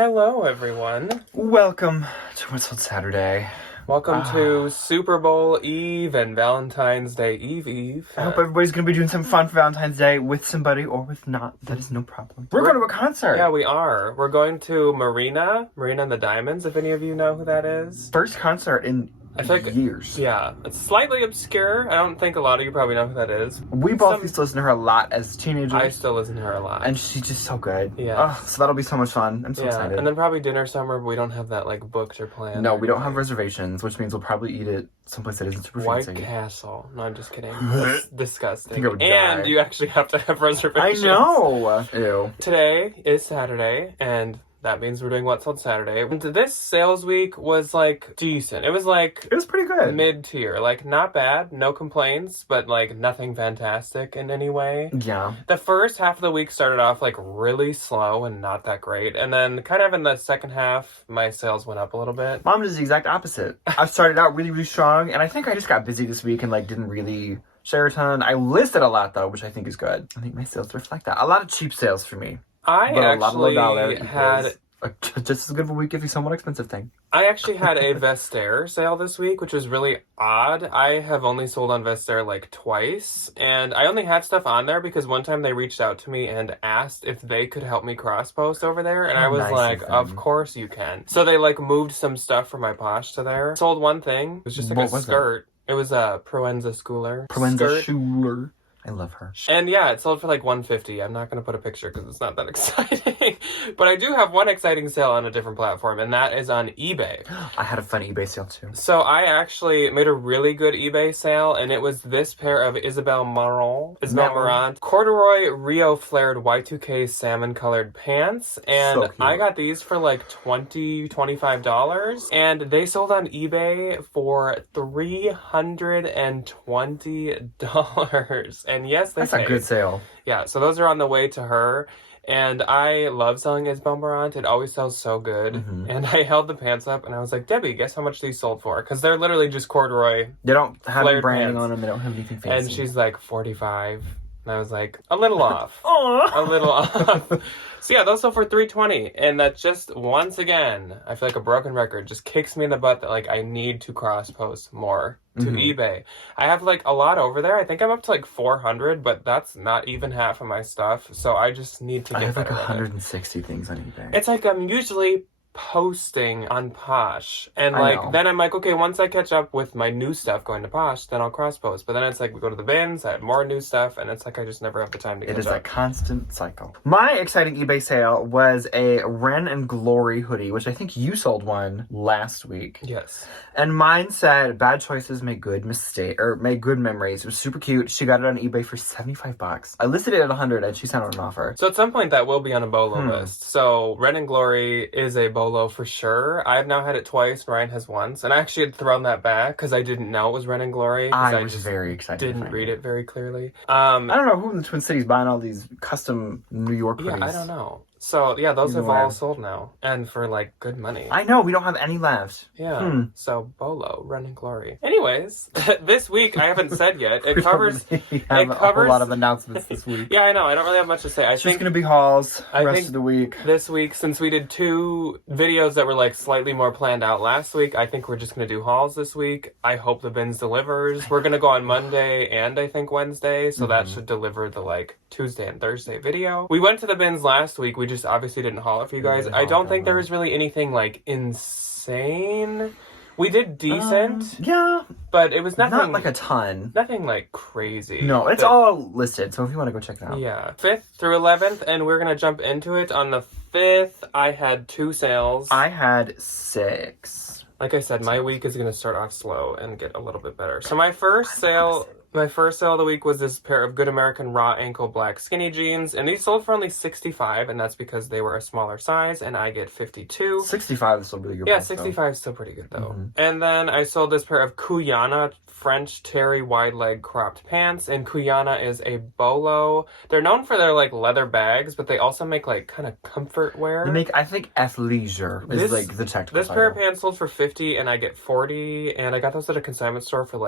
Hello, everyone. Welcome to What's on Saturday. Welcome to Super Bowl Eve and Valentine's Day Eve. I hope everybody's going to be doing something fun for Valentine's Day with somebody or with not. That is no problem. We're going to a concert. Yeah, we are. We're going to Marina and the Diamonds, if any of you know who that is. First concert in years. Yeah, it's slightly obscure. I don't think a lot of you probably know who that is. We both used to listen to her a lot as teenagers. I still listen to her a lot. And she's just so good. Yeah. So that'll be so much fun. I'm so excited. And then probably dinner somewhere, but we don't have that booked or planned. No, we don't have reservations, which means we'll probably eat it someplace that isn't super fancy. White Castle. No, I'm just kidding. That's disgusting. I think I would die. And you actually have to have reservations. I know. Ew. Today is Saturday, and that means we're doing What's on Saturday. And this sales week was, decent. It was, It was pretty good. mid-tier. Not bad, no complaints, but, nothing fantastic in any way. Yeah. The first half of the week started off, really slow and not that great. And then kind of in the second half, my sales went up a little bit. Mine was the exact opposite. I started out really, really strong, and I think I just got busy this week and, didn't really share a ton. I listed a lot, though, which I think is good. I think my sales reflect that. A lot of cheap sales for me. I actually had just as good of a week if you somewhat expensive thing. I actually had a Vestaire sale this week, which was really odd. I have only sold on Vestaire twice, and I only had stuff on there because one time they reached out to me and asked if they could help me cross-post over there, and I was like, of course you can. So they moved some stuff from my Posh to there. Sold one thing. It was just a skirt. It was a Proenza Schouler. Schouler. I love her. And yeah, it sold for $150. I'm not going to put a picture because it's not that exciting. But I do have one exciting sale on a different platform, and that is on eBay. I had a fun eBay sale too. So I actually made a really good eBay sale, and it was this pair of Isabel Marant corduroy Rio flared Y2K salmon colored pants. And so I got these for $20, $25. And they sold on eBay for $320. And yes, that's a good sale. Yeah, so those are on the way to her. And I love selling Isabel Marant. It always sells so good. Mm-hmm. And I held the pants up and I was like, Debbie, guess how much these sold for? Because they're literally just corduroy. They don't have any branding pants on them. They don't have anything fancy. And she's like 45. And I was like, a little off. Aww. A little off. So yeah, those sold for $320. And that just, once again, I feel like a broken record, just kicks me in the butt that I need to cross-post more to eBay. I have a lot over there. I think I'm up to 400, but that's not even half of my stuff. So I just need to get I have better 160 things on eBay. It's I'm usually posting on Posh, and then I'm okay, once I catch up with my new stuff going to Posh, then I'll cross post. But then it's we go to the bins, I have more new stuff, and it's I just never have the time to catch up. It is a constant cycle. My exciting eBay sale was a Ren and Glory hoodie, which I think you sold one last week. Yes. And mine said, bad choices make good memories. It was super cute. She got it on eBay for $75. I listed it at $100 and she sent out an offer. So at some point that will be on a BOLO list. So Ren and Glory is a BOLO for sure. I've now had it twice. Ryan has once. And I actually had thrown that back because I didn't know it was Ren and Glory. I was very excited. Didn't read it very clearly. I don't know who in the Twin Cities buying all these custom New York hoodies. Yeah, I don't know. So, yeah, those have all sold now. And for, good money. I know, we don't have any left. Yeah. So, BOLO, Ren and Glory. Anyways, this week, I haven't said yet. It covers... a whole lot of announcements this week. Yeah, I know. I don't really have much to say. It's just going to be hauls the rest of the week. This week, since we did 2 videos that were, slightly more planned out last week, I think we're just going to do hauls this week. I hope the bins delivers. We're going to go on Monday and, I think, Wednesday. So that should deliver the, Tuesday and Thursday video. We went to the bins last week. We just obviously didn't haul it for you guys. I don't think there was really anything insane. We did decent. Yeah. But it was nothing. Not a ton. Nothing crazy. No, it's all listed. So if you want to go check it out. Yeah. 5th through 11th. And we're going to jump into it. On the 5th, I had 2 sales. I had 6. Like I said, my week is going to start off slow and get a little bit better. So my first sale of the week was this pair of Good American raw ankle black skinny jeans, and these sold for only $65, and that's because they were a smaller size, and I get 52. 65 is still pretty good. Yeah, 65 is still pretty good, though. And then I sold this pair of Kuyana French terry wide leg cropped pants, and Kuyana is a bolo. They're known for their leather bags, but they also make kind of comfort wear. They make, I think, athleisure is the technical This pair of pants sold for $50, and I get $40, and I got those at a consignment store for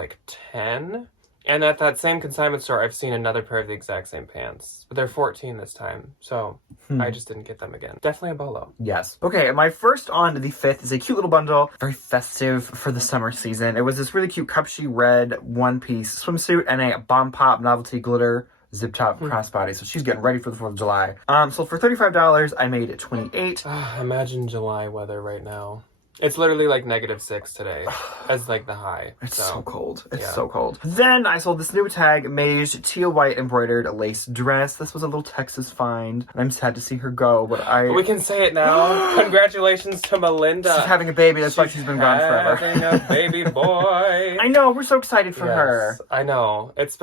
$10. And at that same consignment store, I've seen another pair of the exact same pants. But they're 14 this time, so I just didn't get them again. Definitely a bolo. Yes. Okay, my first on the 5th is a cute little bundle. Very festive for the summer season. It was this really cute cupshe red one-piece swimsuit and a Bomb Pop novelty glitter zip top crossbody. So she's getting ready for the 4th of July. So for $35, I made it $28. Imagine July weather right now. It's literally like -6 today as like the high. It's so cold. It's so cold. Then I sold this new tag beige teal white embroidered lace dress. This was a little Texas find. I'm sad to see her go, but we can say it now. Congratulations to Melinda. She's having a baby. That's why she's been gone forever. Having a baby boy. I know. We're so excited for her. I know. It's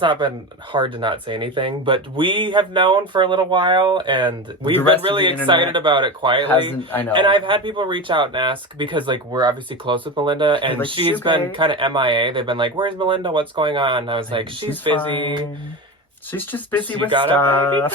not been hard to not say anything, but we have known for a little while, and we've been really excited about it quietly. I know. And I've had people reach out and ask, because, like, we're obviously close with Melinda, and she's been kind of MIA. They've been like, where's Melinda? What's going on? And I was like, she's busy. Fine. She's just busy with got stuff.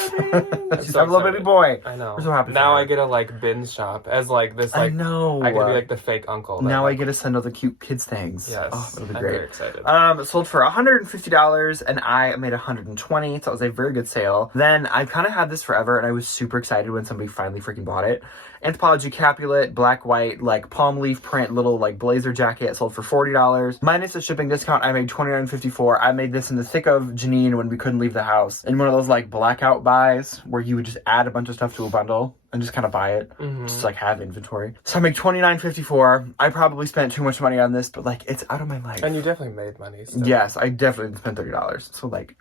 She's so having a little baby boy. I know. We're so happy now for her. I get to, like, binge shop as, like, this, like... I know. I get to be, like, the fake uncle. Now I get to send all the cute kids things. Yes. Oh, it'll be I'm great. very excited. Sold for $150, and I made $120, so it was a very good sale. Then I kind of had this forever, and I was super excited when somebody finally freaking bought it. Anthropologie Capulet, black, white, like palm leaf print, little like blazer jacket, sold for $40. Minus the shipping discount, I made $29.54. I made this in the thick of Janine when we couldn't leave the house. In one of those like blackout buys where you would just add a bunch of stuff to a bundle and just kind of buy it. Just like have inventory. So I make $29.54. I probably spent too much money on this, but like it's out of my life. And you definitely made money. Still. Yes, I definitely spent $30. So like,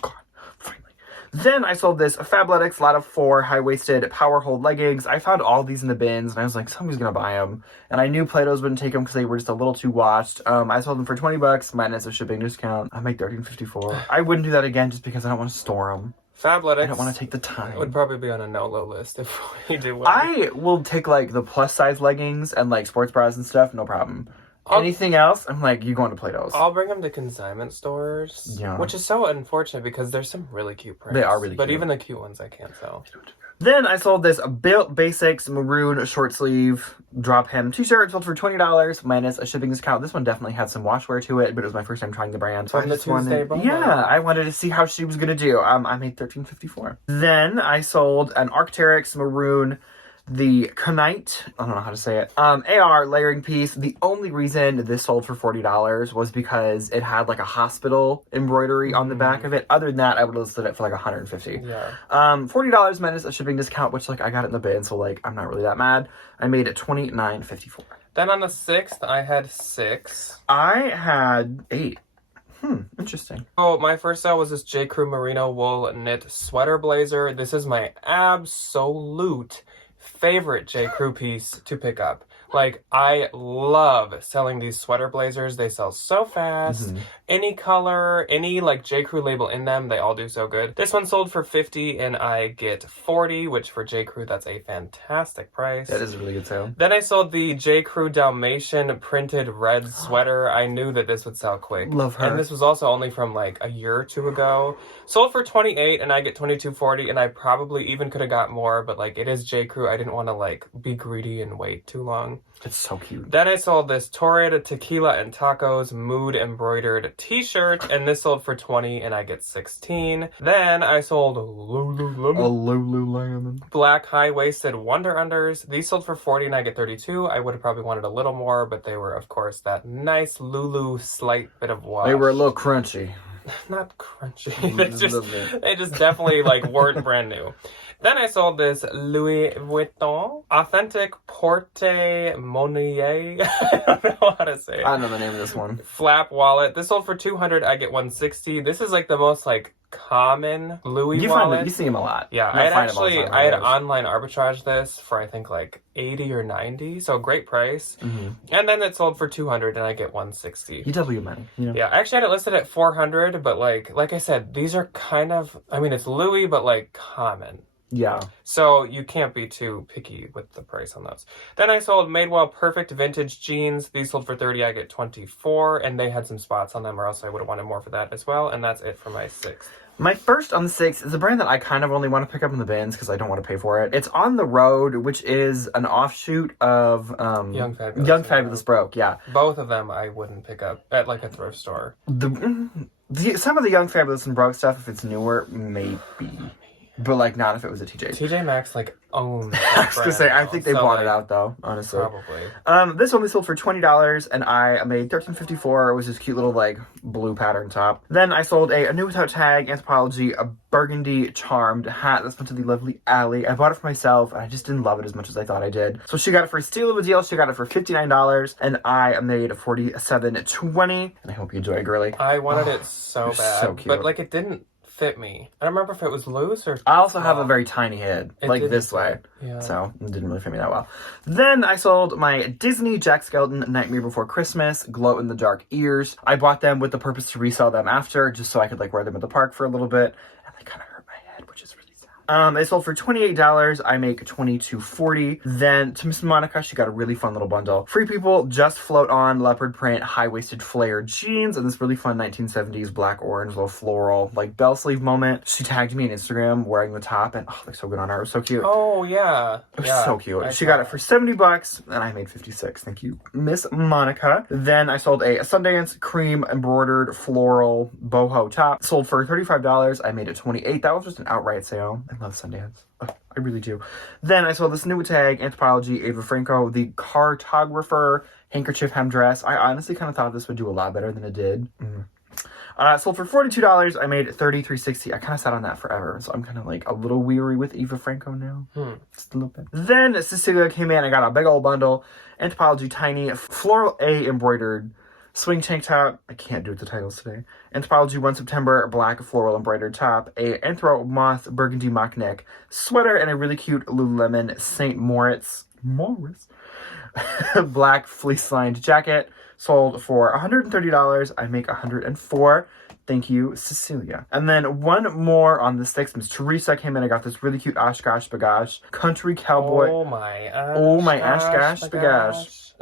God, finally. Then I sold this Fabletics Lot of 4 high-waisted power hold leggings. I found all these in the bins, and I was like, somebody's gonna buy them. And I knew Plato's wouldn't take them because they were just a little too washed. I sold them for $20 minus a shipping discount. I make $13.54. I wouldn't do that again just because I don't want to store them. Fabletics. I don't want to take the time. It would probably be on a no-low list if we do one. I will take like the plus-size leggings and like sports bras and stuff, no problem. Anything else, I'm like, you going to Plato's. I'll bring them to consignment stores. Yeah. Which is so unfortunate because there's some really cute prints. They are really cute. But even the cute ones I can't sell. Then I sold this Built Basics maroon short sleeve drop hem t-shirt. Sold for $20 minus a shipping discount. This one definitely had some washwear to it, but it was my first time trying the brand. So From the Tuesday Bumble. Yeah, I wanted to see how she was gonna do. I made $13.54. Then I sold an Arc'teryx maroon, the Conite, I don't know how to say it, AR layering piece. The only reason this sold for $40 was because it had like a hospital embroidery on the back of it. Other than that, I would have listed it for like $150. Yeah. $40 minus a shipping discount, which like I got it in the bin, so like I'm not really that mad. I made it $29.54. Then on the 6th, I had 6. I had 8. Interesting. Oh, my first sale was this J. Crew merino wool knit sweater blazer. This is my absolute favorite J. Crew piece to pick up. Like, I love selling these sweater blazers. They sell so fast. Any color, any like J. Crew label in them, they all do so good. This one sold for $50 and I get $40, which for J. Crew, that's a fantastic price. That is a really good sale. Then I sold the J. Crew Dalmatian printed red sweater. I knew that this would sell quick. Love her. And this was also only from like a year or two ago. Sold for $28 and I get $22.40, and I probably even could have got more, but like it is J. Crew. I didn't want to like be greedy and wait too long. It's so cute. Then I sold this Torrid Tequila and Tacos mood embroidered t-shirt, and this sold for $20 and I get $16. Then I sold Lululemon black high-waisted Wonder Unders. These sold for $40 and I get $32. I would have probably wanted a little more, but they were, of course, that nice Lulu slight bit of wash. They were a little crunchy. Not crunchy. They just definitely like weren't brand new. Then I sold this Louis Vuitton Authentic Porte Monnier. I don't know how to say it. I don't know the name of this one. Flap wallet. This sold for $200. I get $160. This is like the most like common Louis wallet. You see them a lot. Yeah, I had online arbitrage this for I think like 80 or 90, so great price. And then it sold for $200 and I get $160. You double your money. You know? Yeah, I actually had it listed at $400, but like I said, these are kind of, I mean, it's Louis, but like common. Yeah. So you can't be too picky with the price on those. Then I sold Madewell Perfect Vintage Jeans. These sold for $30. I get $24, and they had some spots on them, or else I would have wanted more for that as well. And that's it for my 6th. My first on the 6th is a brand that I kind of only want to pick up in the bins because I don't want to pay for it. It's On the Road, which is an offshoot of Young Fabulous. Young Fabulous Broke, yeah. Both of them I wouldn't pick up at like a thrift store. Some of the Young Fabulous and Broke stuff, if it's newer, maybe. But like not if it was a TJ. TJ Maxx like owns. I was gonna say I think they bought it out though, honestly. Probably. This only sold for $20 and I made $13.54. It was this cute little like blue pattern top. Then I sold a new without tag Anthropologie, a burgundy charmed hat that's went to the lovely Allie. I bought it for myself and I just didn't love it as much as I thought I did. So she got it for a steal of a deal. She got it for $59 and I made $47.20. And I hope you enjoy it, girly. I wanted it so bad, so cute. but like it didn't fit me. I don't remember if it was loose or I also have small. a very tiny head, It like didn't this way. fit. Yeah. So it didn't really fit me that well. Then I sold my Disney Jack Skellington Nightmare Before Christmas glow in the dark ears. I bought them with the purpose to resell them after, just so I could like wear them at the park for a little bit. And they kind of hurt my head, which is really sad. They sold for $28. I make $22.40. Then to Miss Monica, she got a really fun little bundle. Free People Just Float On leopard print high-waisted flare jeans and this really fun 1970s black orange little floral like bell sleeve moment. She tagged me on Instagram wearing the top and it looks so good on her. It was so cute. Oh yeah. It was so cute. She got it for $70 and I made $56. Thank you, Miss Monica. Then I sold a Sundance cream embroidered floral boho top. Sold for $35. I made it $28. That was just an outright sale. I love Sundance. Ugh, I really do. Then I sold this new tag Anthropologie Ava Franco, the cartographer handkerchief hem dress. I honestly kind of thought this would do a lot better than it did. Sold for $42. I made $33.60. I kind of sat on that forever, so I'm kind of like a little weary with Eva Franco now. Just a little bit. Then Cecilia came in. I got a big old bundle. Anthropologie Tiny Floral A embroidered swing tank top. I can't do it the titles today. Anthropologie 1 September black floral embroidered top. A Anthro Moth burgundy mock neck sweater and a really cute Lululemon St. Moritz black fleece lined jacket. Sold for $130. I make $104. Thank you, Cecilia. And then one more on the 6th. Miss Teresa came in. I got this really cute Oshkosh Bagash country cowboy. Oh my Oshkosh Bagash.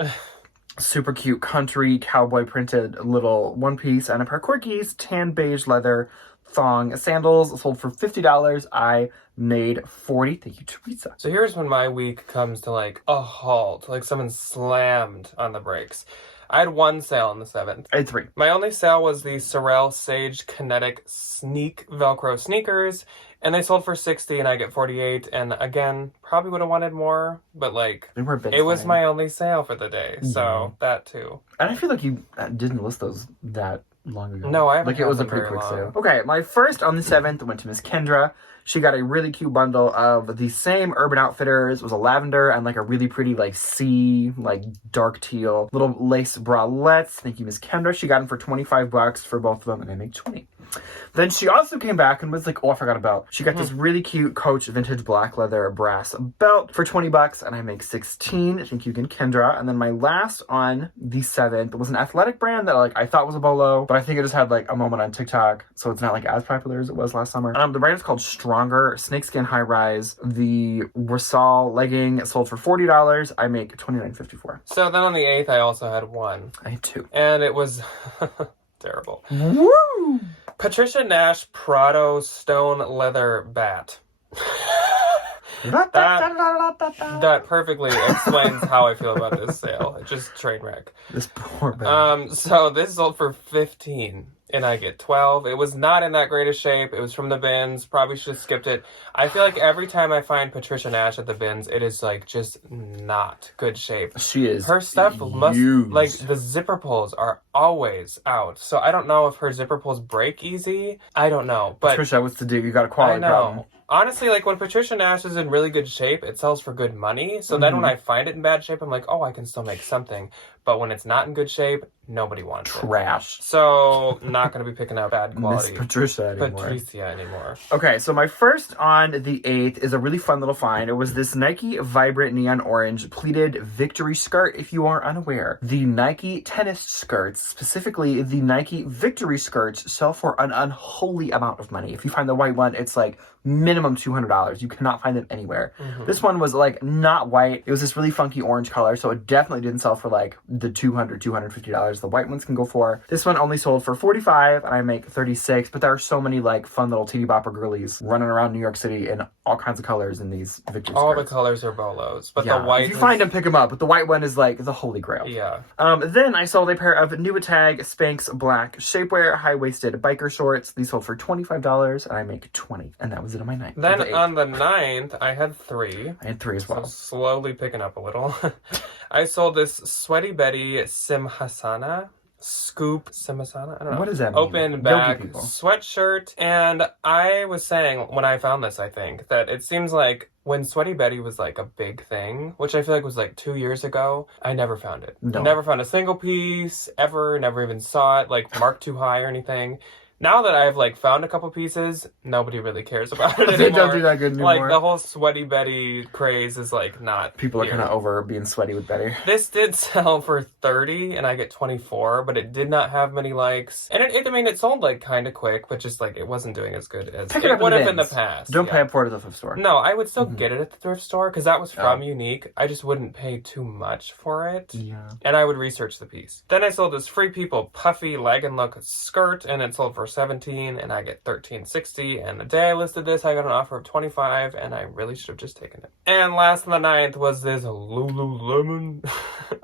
Super cute country cowboy printed little one piece and a pair of quirkies, tan beige leather thong sandals. Sold for $50. I made $40. Thank you, Teresa. So here's when my week comes to like a halt, like someone slammed on the brakes. I had one sale on the 7th. I had 3. My only sale was the Sorel Sage Kinetic Sneak Velcro sneakers, and they sold for $60 and I get $48. And again, probably would have wanted more, but like it was my only sale for the day, so that too. And I feel like you didn't list those that long ago. No, I haven't. Like it was a pretty quick sale. Okay, my first on the 7th went to Miss Kendra. She got a really cute bundle of the same Urban Outfitters. It was a lavender and like a really pretty like sea, like dark teal little lace bralettes. Thank you, Miss Kendra. She got them for $25 for both of them and I made $20. Then she also came back and was like, oh, I forgot a belt. She got this really cute Coach vintage black leather brass belt for $20 and I make $16. Thank you again, Kendra. And then my last on the 7th was an athletic brand that like I thought was a bolo, but I think it just had like a moment on TikTok, so it's not like as popular as it was last summer. The brand is called Stronger Snakeskin High Rise. The Rissal legging sold for $40. I make $29.54. So then on the 8th, I also had one. I had 2. And it was terrible. Woo! Patricia Nash Prado Stone Leather Bat. That perfectly explains how I feel about this sale. It's just train wreck. This poor bat. So this sold for $15 and I get $12. It was not in that great a shape. It was from the bins. Probably should have skipped it. I feel like every time I find Patricia Nash at the bins, it is like just not good shape. She is. Her stuff must like the zipper pulls are always out. So I don't know if her zipper pulls break easy. I don't know. But Patricia, what's to do? You got a quality problem. Honestly, like when Patricia Nash is in really good shape, it sells for good money. So then when I find it in bad shape, I'm like, oh, I can still make something. But when it's not in good shape, nobody wants it. Trash. So not going to be picking out bad quality. Miss Patricia anymore. Okay, so my first on the 8th is a really fun little find. It was this Nike Vibrant Neon Orange pleated Victory skirt. If you are unaware, the Nike tennis skirts, specifically the Nike Victory skirts, sell for an unholy amount of money. If you find the white one, it's like minimum $200. You cannot find them anywhere. This one was like not white. It was this really funky orange color, so it definitely didn't sell for like the $250 the white ones can go for. This one only sold for $45 and I make $36, but there are so many like fun little teeny bopper girlies running around New York City in all kinds of colors in these Victory All skirts. the colors are bolos, but Yeah, the white if you find them, pick them up, but the white one is like the holy grail. Yeah. Then I sold a pair of Nuitag Spanx black shapewear high-waisted biker shorts. These sold for $25 and I make $20, and that was it on my night. Then on the 9th, I had 3. I had 3 as well. So slowly picking up a little. I sold this Sweaty Betty Simhasana Scoop Simhasana. I don't know. What does that mean? Open back sweatshirt. And I was saying when I found this, I think that it seems like when Sweaty Betty was like a big thing, which I feel like was like 2 years ago, I never found it. No. Never found a single piece ever. Never even saw it like marked too high or anything. Now that I've like found a couple pieces, nobody really cares about it anymore. They don't do that good anymore. Like the whole Sweaty Betty craze is like not. People are here. kind of over being sweaty with Betty. This did sell for 30 and I get 24, but it did not have many likes. And I mean, it sold like kind of quick, but just like it wasn't doing as good as it would have in the past. Don't pay up for it at the thrift store. No, I would still get it at the thrift store because that was from Unique. I just wouldn't pay too much for it. Yeah. And I would research the piece. Then I sold this Free People puffy leg and look skirt and it sold for 17 and I get $13.60. And the day I listed this, I got an offer of 25 and I really should have just taken it. And last on the 9th was this Lululemon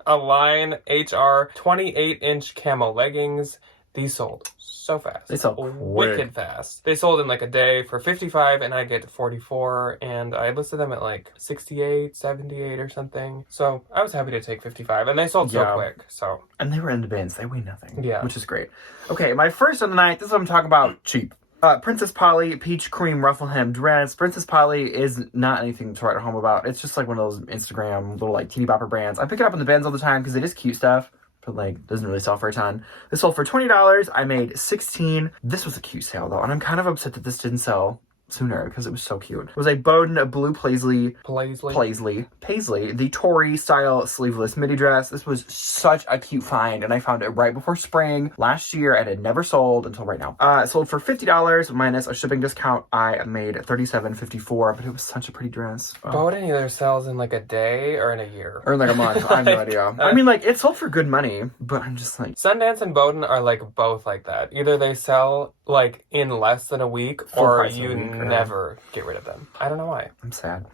Align HR 28-inch camo leggings. These sold so fast. They sold wicked fast. They sold in like a day for 55 and I get 44 and I listed them at like 68, 78 or something. So I was happy to take 55 and they sold so quick. So and they were in the bins. They weigh nothing. Yeah. Which is great. Okay, my first on the night, this is what I'm talking about. Cheap. Princess Polly Peach Cream Ruffle Hem Dress. Princess Polly is not anything to write home about. It's just like one of those Instagram little like teeny bopper brands. I pick it up in the bins all the time because it is cute stuff. But like doesn't really sell for a ton. This sold for $20. I made $16. This was a cute sale though, and I'm kind of upset that this didn't sell sooner because it was so cute. It was a Bowden blue Paisley, the Tory style sleeveless midi dress. This was such a cute find, and I found it right before spring last year, and it never sold until right now. It sold for $50 minus a shipping discount. I made $37.54, but it was such a pretty dress. Bowden either sells in like a day or in a year. Or in like a month. I have no idea. I mean, like, it sold for good money, but I'm just like... Sundance and Bowden are like both like that. Either they sell like in less than a week, or you never get rid of them. I don't know why. I'm sad.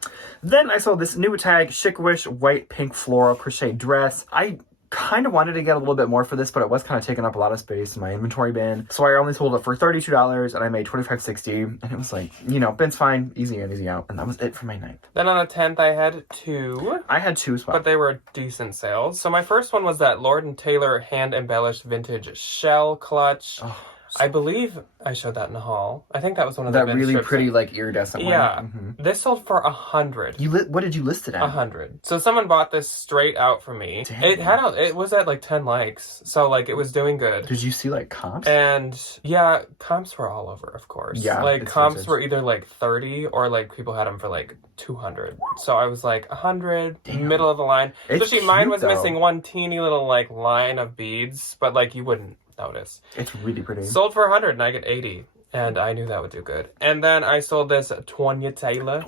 Then I sold this Nuitag Chic Wish white pink floral crochet dress. I kind of wanted to get a little bit more for this, but it was kind of taking up a lot of space in my inventory bin. So I only sold it for $32 and I made $25.60. And it was like, you know, bin's fine, easy in, easy out. And that was it for my night. Then on the 10th, I had 2. I had 2 as well. But they were decent sales. So my first one was that Lord & Taylor hand-embellished vintage shell clutch. Oh. I believe I showed that in the haul. I think that was one of the that really pretty, like, iridescent one. Yeah. Mm-hmm. This sold for $100. What did you list it at? $100. So someone bought this straight out for me. Damn. It was at like 10 likes. So like it was doing good. Did you see like comps? And yeah, comps were all over, of course. Yeah. Like comps were either like 30 or like people had them for like 200. So I was like 100, middle of the line. Especially mine was missing one teeny little like line of beads, but like you wouldn't notice. It's really pretty. Sold for 100 and I get 80. And I knew that would do good. And then I sold this Tonya Taylor.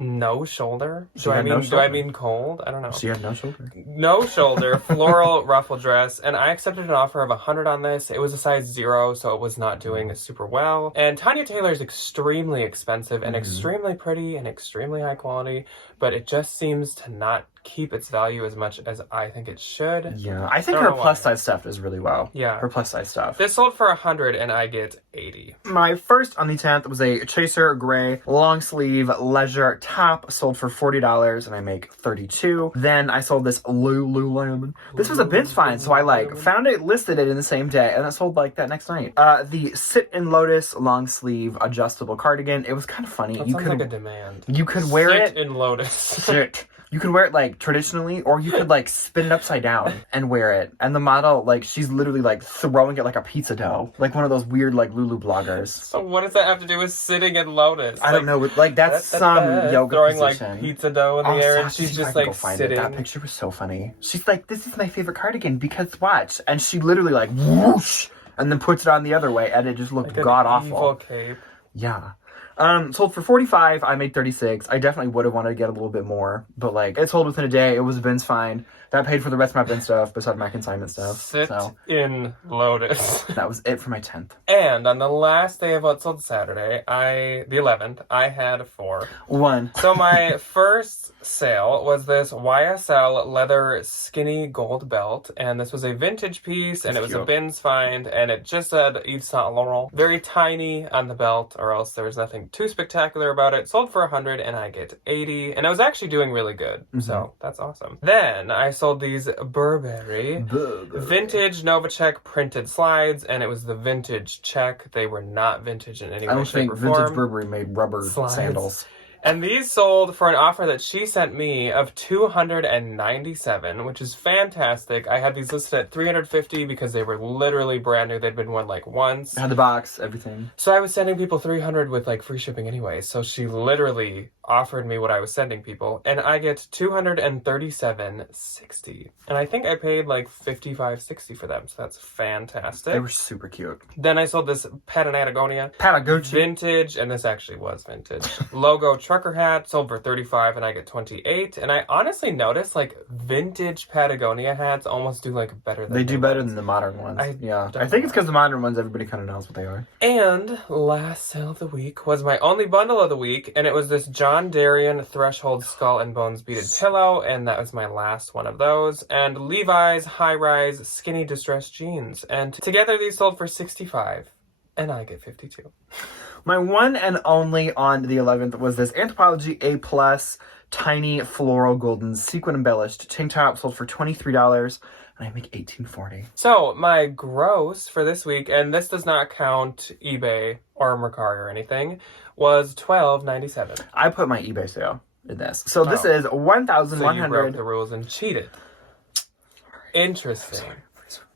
No shoulder. Do I mean cold? I don't know. She had no shoulder. No shoulder, floral ruffle dress, and I accepted an offer of 100 on this. It was a size 0, so it was not doing super well. And Tonya Taylor is extremely expensive and extremely pretty and extremely high quality, but it just seems to not keep its value as much as I think it should. Yeah, I think her plus size stuff does really well. Yeah. Her plus size stuff. This sold for 100 and I get 80. My first on the 10th was a Chaser gray long sleeve leisure top, sold for $40 and I make 32. Then I sold this Lululemon. This was a binge find, so I like found it, listed it in the same day, and it sold like that next night. The Sit in Lotus long sleeve adjustable cardigan. It was kind of funny. That sounds like a demand. You could wear it. Sit in Lotus. Sit. You could wear it, like, traditionally, or you could, like, spin it upside down and wear it. And the model, like, she's literally, like, throwing it like a pizza dough. Like one of those weird, like, Lulu bloggers. So what does that have to do with sitting in Lotus? I don't know. Like, that's some yoga throwing, position. Like, pizza dough in the air, and she's just, like, sitting. That picture was so funny. She's like, this is my favorite cardigan because watch. And she literally, like, whoosh, and then puts it on the other way, and it just looked like god-awful. Evil cape. Yeah. Sold for $45. I made $36. I definitely would have wanted to get a little bit more, but like it sold within a day. It was Vin's find. That paid for the rest of my bin stuff, besides my consignment stuff. Sit So in Lotus. that was it for my 10th. And on the last day of what sold Saturday, the 11th, I had 4. One. So my first sale was this YSL leather skinny gold belt, and this was a vintage piece, and it was a bins find, and it just said Yves Saint Laurent, very tiny on the belt, or else there was nothing too spectacular about it. Sold for 100, and I get 80, and I was actually doing really good, so that's awesome. Then I sold these Burberry vintage Novacek printed slides, and it was the vintage check. They were not vintage in any way, shape, or form. Vintage Burberry made rubber sandals. And these sold for an offer that she sent me of $297, which is fantastic. I had these listed at $350 because they were literally brand new. They'd been worn like once. I had the box, everything. So I was sending people $300 with like free shipping anyway. So she literally offered me what I was sending people, and I get $237.60. And I think I paid like $55.60 for them. So that's fantastic. They were super cute. Then I sold this Patagonia vintage, and this actually was vintage logo trucker hat, sold for $35, and I get $28. And I honestly noticed like vintage Patagonia hats almost do like better than they do better than the modern ones. I think it's because the modern ones everybody kind of knows what they are. And last sale of the week was my only bundle of the week, and it was this John Darien Threshold Skull and Bones beaded pillow, and that was my last one of those. And Levi's high-rise skinny distressed jeans, and together these sold for $65, and I get $52. My one and only on the 11th was this Anthropologie A+ tiny floral golden sequin embellished tank top, sold for $23, and I make $18.40. So my gross for this week, and this does not count eBay or Mercari or anything, was $12.97. I put my eBay sale in this. So this is 1,100. So you broke the rules and cheated. Interesting.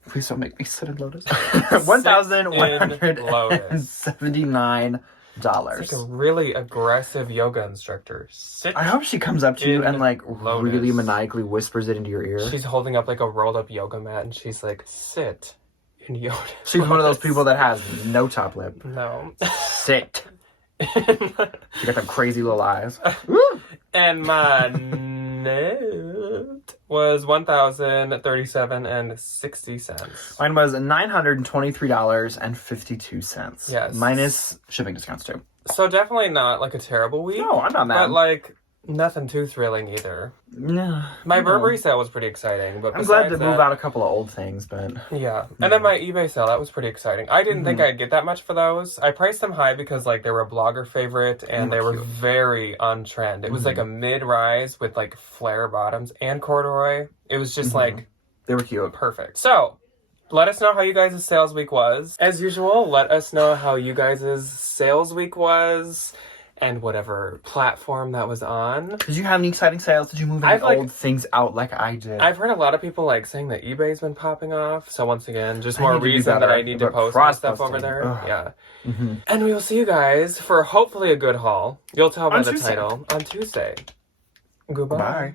Please don't make me sit in Lotus. $1,179. It's like a really aggressive yoga instructor. Sit. I hope she comes up to you and like Lotus. Really maniacally whispers it into your ear. She's holding up like a rolled up yoga mat, and she's like, sit in yoga. She's one of those people that has no top lip. No. Sit. She got them crazy little eyes. And my net was $1,037.60. Mine was $923.52. Yes. Minus shipping discounts too. So definitely not like a terrible week. No, I'm not mad. But like nothing too thrilling either. Yeah. My Burberry sale was pretty exciting, but I'm glad to move out a couple of old things, but yeah. And then my eBay sale, that was pretty exciting. I didn't think I'd get that much for those. I priced them high because like they were a blogger favorite, and they were very on trend. It was like a mid-rise with like flare bottoms and corduroy. It was just like they were cute. Perfect. So let us know how you guys' sales week was. As usual, let us know how you guys' sales week was, and whatever platform that was on. Did you have any exciting sales? Did you move any old things out like I did? I've heard a lot of people like saying that eBay's been popping off. So once again, just more reason that I need to post my stuff over there. Ugh. Yeah. And we will see you guys for hopefully a good haul. You'll tell by the title on Tuesday. Goodbye. Bye.